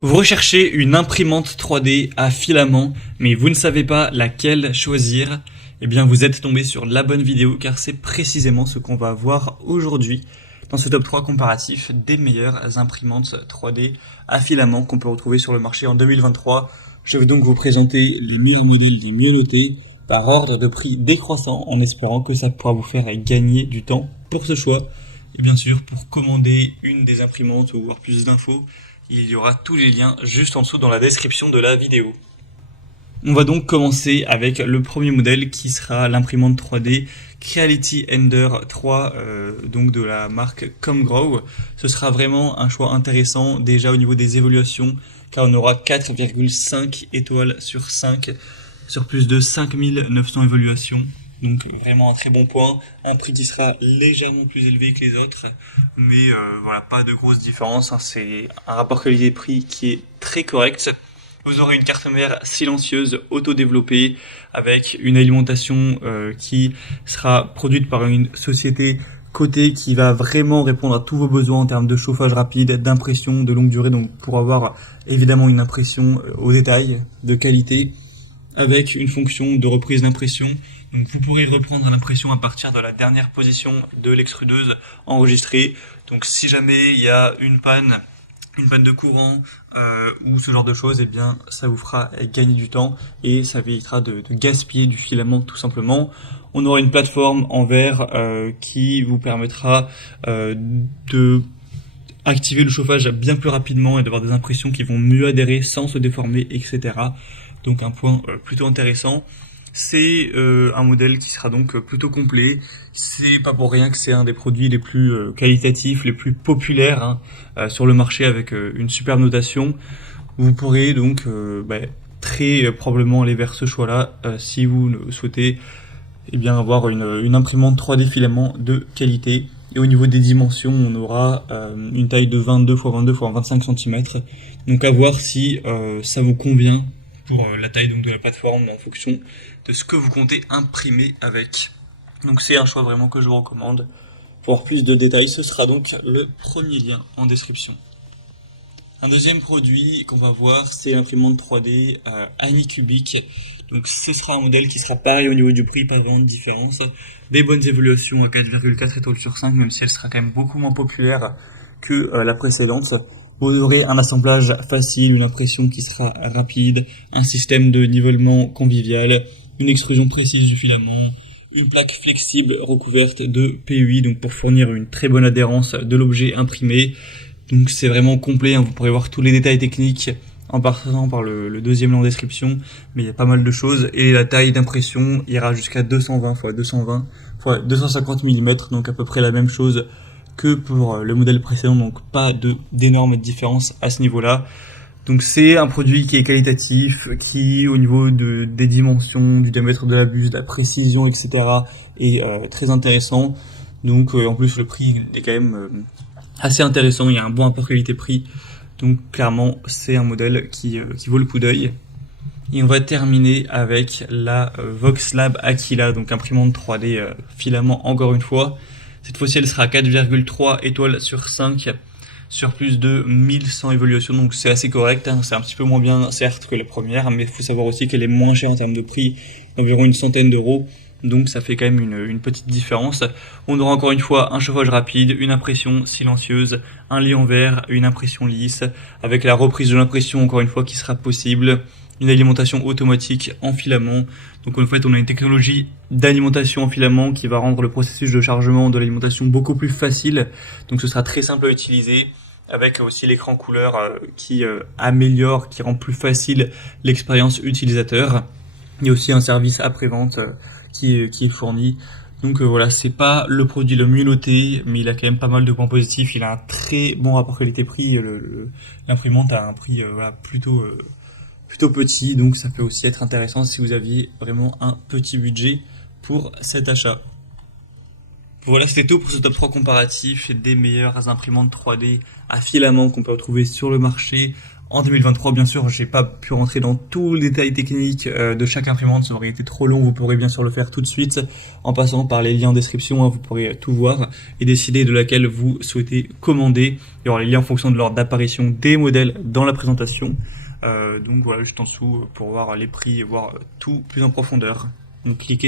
Vous recherchez une imprimante 3D à filament, mais vous ne savez pas laquelle choisir. Eh bien, vous êtes tombé sur la bonne vidéo car c'est précisément ce qu'on va voir aujourd'hui dans ce top 3 comparatif des meilleures imprimantes 3D à filament qu'on peut retrouver sur le marché en 2023. Je vais donc vous présenter les meilleurs modèles les mieux notés par ordre de prix décroissant en espérant que ça pourra vous faire gagner du temps pour ce choix. Et bien sûr, pour commander une des imprimantes ou voir plus d'infos, il y aura tous les liens juste en dessous dans la description de la vidéo. On va donc commencer avec le premier modèle qui sera l'imprimante 3D Creality Ender 3 donc de la marque Comgrow. Ce sera vraiment un choix intéressant déjà au niveau des évaluations car on aura 4,5 étoiles sur 5 sur plus de 5900 évaluations. Donc vraiment un très bon point, un prix qui sera légèrement plus élevé que les autres, mais voilà, pas de grosse différence, hein. C'est un rapport qualité-prix qui est très correct. Vous aurez une carte mère silencieuse auto-développée avec une alimentation qui sera produite par une société cotée qui va vraiment répondre à tous vos besoins en termes de chauffage rapide, d'impression, de longue durée, donc pour avoir évidemment une impression au détail, de qualité, avec une fonction de reprise d'impression. Donc vous pourrez reprendre l'impression à partir de la dernière position de l'extrudeuse enregistrée. Donc si jamais il y a une panne de courant ou ce genre de choses, eh bien ça vous fera gagner du temps et ça évitera de gaspiller du filament tout simplement. On aura une plateforme en verre qui vous permettra de activer le chauffage bien plus rapidement et d'avoir des impressions qui vont mieux adhérer sans se déformer, etc. Donc un point plutôt intéressant. C'est un modèle qui sera donc plutôt complet. C'est pas pour rien que c'est un des produits les plus qualitatifs, les plus populaires sur le marché avec une superbe notation. Vous pourrez donc très probablement aller vers ce choix-là si vous souhaitez avoir une imprimante 3D filament de qualité. Et au niveau des dimensions, on aura une taille de 22 x 22 x 25 cm. Donc à voir si ça vous convient pour la taille donc de la plateforme en fonction de ce que vous comptez imprimer avec. Donc c'est un choix vraiment que je vous recommande. Pour avoir plus de détails, ce sera donc le premier lien en description. Un deuxième produit qu'on va voir, c'est l'imprimante 3D Anycubic. Donc ce sera un modèle qui sera pareil au niveau du prix, pas vraiment de différence. Des bonnes évaluations à 4,4 étoiles sur 5, même si elle sera quand même beaucoup moins populaire que la précédente. Vous aurez un assemblage facile, une impression qui sera rapide, un système de nivellement convivial, une extrusion précise du filament, une plaque flexible recouverte de PUI, donc pour fournir une très bonne adhérence de l'objet imprimé. Donc c'est vraiment complet, hein. Vous pourrez voir tous les détails techniques en passant par le deuxième lien en description, mais il y a pas mal de choses. Et la taille d'impression ira jusqu'à 220 x 220 x 250 mm, donc à peu près la même chose que pour le modèle précédent, donc pas d'énormes différences à ce niveau-là. Donc c'est un produit qui est qualitatif, qui au niveau des dimensions, du diamètre de la buse, de la précision, etc. est très intéressant. Donc en plus le prix est quand même assez intéressant, il y a un bon rapport qualité-prix. Donc clairement c'est un modèle qui vaut le coup d'œil. Et on va terminer avec la Voxlab Aquila, donc imprimante 3D filament encore une fois. Cette fois-ci, elle sera à 4,3 étoiles sur 5 sur plus de 1100 évaluations, donc c'est assez correct, hein. C'est un petit peu moins bien certes que la première, mais il faut savoir aussi qu'elle est moins chère en termes de prix, environ une centaine d'euros, donc ça fait quand même une petite différence. On aura encore une fois un chauffage rapide, une impression silencieuse, un lit en verre, une impression lisse, avec la reprise de l'impression encore une fois qui sera possible, une alimentation automatique en filament. Donc en fait on a une technologie d'alimentation en filament qui va rendre le processus de chargement de l'alimentation beaucoup plus facile. Donc ce sera très simple à utiliser, avec aussi l'écran couleur qui améliore, qui rend plus facile l'expérience utilisateur. Il y a aussi un service après-vente qui est fourni. Donc voilà, c'est pas le produit le mieux noté, mais il a quand même pas mal de points positifs. Il a un très bon rapport qualité-prix. L'imprimante a un prix plutôt petit, donc ça peut aussi être intéressant si vous aviez vraiment un petit budget pour cet achat. Voilà, c'était tout pour ce top 3 comparatif des meilleures imprimantes 3D à filament qu'on peut retrouver sur le marché en 2023. Bien sûr, j'ai pas pu rentrer dans tout le détail technique de chaque imprimante, ça aurait été trop long. Vous pourrez bien sûr le faire tout de suite en passant par les liens en description, hein, vous pourrez tout voir et décider de laquelle vous souhaitez commander. Il y aura les liens en fonction de l'ordre d'apparition des modèles dans la présentation. Donc voilà, juste en dessous pour voir les prix et voir tout plus en profondeur. Donc cliquez